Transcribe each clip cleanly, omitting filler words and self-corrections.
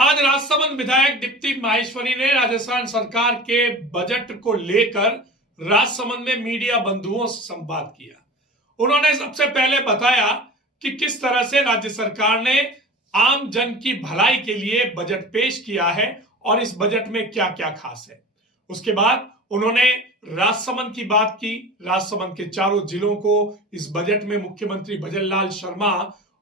आज राजसमंद विधायक दीप्ति माहेश्वरी ने राजस्थान सरकार के बजट को लेकर राजसमंद में मीडिया बंधुओं से संवाद किया। उन्होंने सबसे पहले बताया कि किस तरह से राज्य सरकार ने आम जन की भलाई के लिए बजट पेश किया है और इस बजट में क्या क्या खास है। उसके बाद उन्होंने राजसमंद की बात की। राजसमंद के चारों जिलों को इस बजट में मुख्यमंत्री भजनलाल शर्मा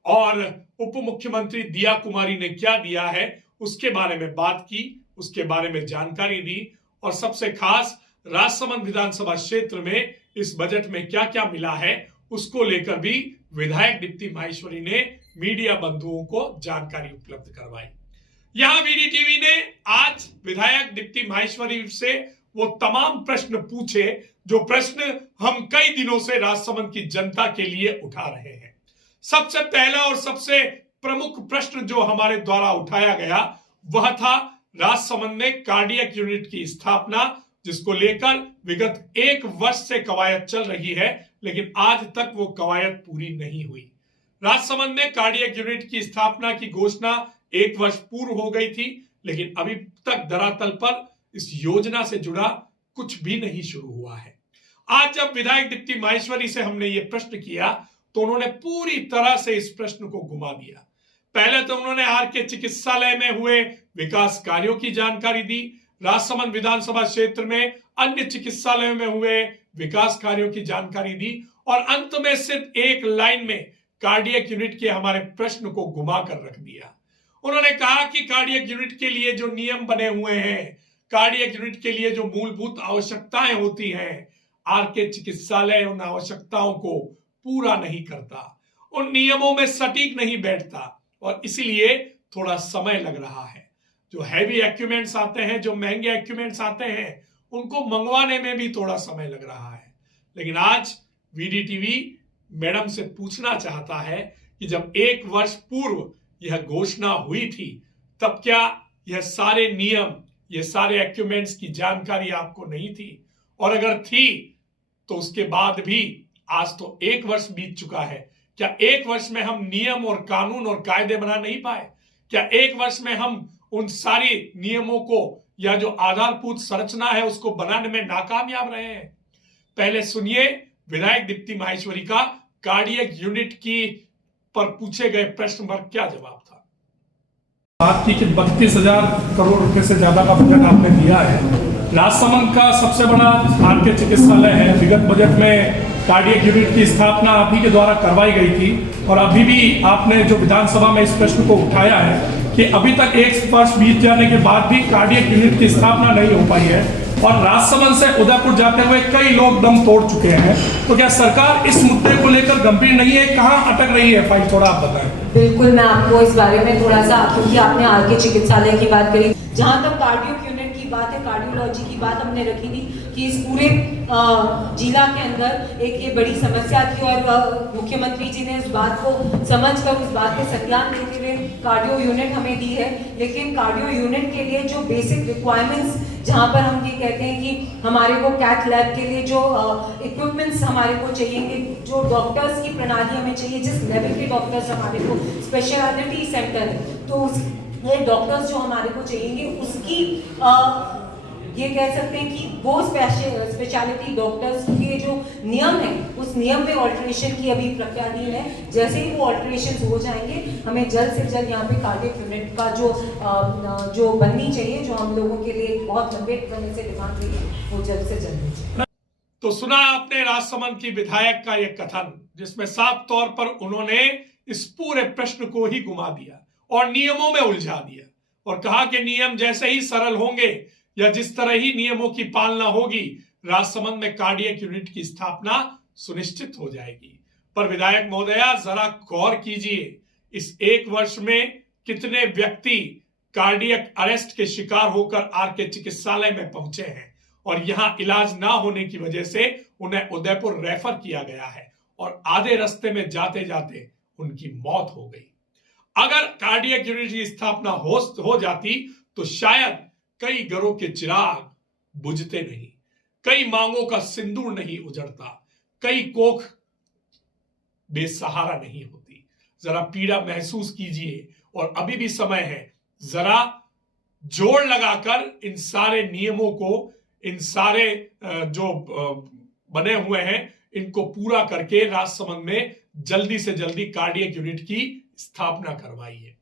और उप मुख्यमंत्री दिया कुमारी ने क्या दिया है उसके बारे में बात की, उसके बारे में जानकारी दी और सबसे खास राजसमंद विधानसभा क्षेत्र में इस बजट में क्या क्या मिला है उसको लेकर भी विधायक दीप्ति माहेश्वरी ने मीडिया बंधुओं को जानकारी उपलब्ध करवाई। यहां वीडीटीवी ने आज विधायक दीप्ति माहेश्वरी से वो तमाम प्रश्न पूछे जो प्रश्न हम कई दिनों से राजसमंद की जनता के लिए उठा रहे हैं। सबसे पहला और सबसे प्रमुख प्रश्न जो हमारे द्वारा उठाया गया वह था राजसमंद में कार्डियक यूनिट की स्थापना, जिसको लेकर विगत 1 वर्ष से कवायद चल रही है, लेकिन आज तक वो कवायद पूरी नहीं हुई। राजसमंद में कार्डियक यूनिट की स्थापना की घोषणा 1 वर्ष पूर्व हो गई थी, लेकिन अभी तक धरातल पर इस योजना से जुड़ा कुछ भी नहीं शुरू हुआ है। आज जब विधायक दीप्ति माहेश्वरी से हमने ये प्रश्न किया तो उन्होंने पूरी तरह से इस प्रश्न को घुमा दिया। पहले तो उन्होंने आरके चिकित्सालय में हुए विकास कार्यों की जानकारी दी, राजसमंद विधानसभा क्षेत्र में अन्य चिकित्सालयों में हुए विकास कार्यों की जानकारी दी और अंत में सिर्फ एक लाइन में कार्डियक यूनिट के हमारे प्रश्न को घुमा कर रख दिया। उन्होंने कहा कि कार्डियक यूनिट के लिए जो नियम बने हुए हैं, कार्डियक यूनिट के लिए जो मूलभूत आवश्यकताएं होती हैं, आरके चिकित्सालय उन आवश्यकताओं को पूरा नहीं करता, उन नियमों में सटीक नहीं बैठता और इसलिए थोड़ा समय लग रहा है। जो हैवी इक्विपमेंट्स आते हैं, जो महंगे इक्विपमेंट्स आते हैं, उनको मंगवाने में भी थोड़ा समय लग रहा है। लेकिन आज वीडीटीवी मैडम से पूछना चाहता है कि जब 1 वर्ष पूर्व यह घोषणा हुई थी तब क्या यह सारे नियम, ये सारे इक्विपमेंट्स की जानकारी आपको नहीं थी? और अगर थी तो उसके बाद भी आज तो 1 वर्ष बीत चुका है, क्या 1 वर्ष में हम नियम और कानून और कायदे बना नहीं पाए? क्या 1 वर्ष में हम उन सारी नियमों को या जो आधारभूत संरचना है उसको बनाने में नाकामयाब रहे हैं? पहले सुनिए विधायक दीप्ति माहेश्वरी का कार्डियक यूनिट की पर पूछे गए प्रश्न पर क्या जवाब था। बात की कि 32,000 करोड़ रुपए से ज्यादा का बजट आपने दिया है। राजसमंद का सबसे बड़ा आरके चिकित्सालय है। विगत बजट में कार्डियक यूनिट की स्थापना आप ही के द्वारा करवाई गई थी और अभी भी आपने जो विधानसभा में इस प्रश्न को उठाया है कि अभी तक 1 वर्ष बीत जाने के बाद भी कार्डियक यूनिट की स्थापना नहीं हो पाई है और राजसमंद से उदयपुर जाते हुए कई लोग दम तोड़ चुके हैं। तो क्या सरकार इस मुद्दे को लेकर गंभीर नहीं है? कहाँ अटक रही है फाइल, थोड़ा आप बताएं। बिल्कुल, मैं आपको इस बारे में थोड़ा सा, क्योंकि आपने आरके चिकित्सालय की बात करी, जहां तक कार्डियक यूनिट की बात है, कार्डियोलॉजी की बात हमने रखी थी कि इस पूरे जिला के अंदर एक ये बड़ी समस्या थी और मुख्यमंत्री जी ने इस बात को समझकर, उस बात पे संज्ञान लेते हुए कार्डियो यूनिट हमें दी है। लेकिन कार्डियो यूनिट के लिए जो बेसिक रिक्वायरमेंट्स, जहाँ पर हम ये कहते हैं कि हमारे को कैथ लैब के लिए जो इक्विपमेंट्स हमारे को चाहिए, जो डॉक्टर्स की प्रणाली हमें चाहिए, जिस लेवल के डॉक्टर्स हमारे को, स्पेशलिटी सेंटर है, तो ये डॉक्टर्स जो हमारे को चाहिए उसकी ये कह सकते हैं कि वो स्पेशलिटी डॉक्टर्स के जो नियम है उस नियम में ऑल्टरेशन की अभी प्रक्रियाधीन है। जैसे ही वो ऑल्टरेशन हो जाएंगे, हमें जल्द से जल्द यहाँ पे कार्डियक यूनिट का जो बननी चाहिए, जो हम लोगों के लिए बहुत लंबे समय से डिमांड रही है, वो जल्द से जल्द चाहिए। तो सुना आपने राजसमंद की विधायक का यह कथन, जिसमें साफ तौर पर उन्होंने इस पूरे प्रश्न को ही घुमा दिया और नियमों में उलझा दिया और कहा कि नियम जैसे ही सरल होंगे या जिस तरह ही नियमों की पालना होगी, राजसमंद में कार्डियक यूनिट की स्थापना सुनिश्चित हो जाएगी। पर विधायक महोदया जरा गौर कीजिए, इस 1 वर्ष में कितने व्यक्ति कार्डियक अरेस्ट के शिकार होकर आरके चिकित्सालय में पहुंचे हैं और यहां इलाज ना होने की वजह से उन्हें उदयपुर रेफर किया गया है और आधे रास्ते में जाते जाते उनकी मौत हो गई। अगर कार्डियक यूनिट की स्थापना हो जाती तो शायद कई घरों के चिराग बुझते नहीं, कई मांगों का सिंदूर नहीं उजड़ता, कई कोख बेसहारा नहीं होती। जरा पीड़ा महसूस कीजिए और अभी भी समय है जरा जोड़ लगाकर इन सारे नियमों को, इन सारे जो बने हुए हैं, इनको पूरा करके राजसमंद में जल्दी से जल्दी कार्डियक यूनिट की स्थापना करवाइए।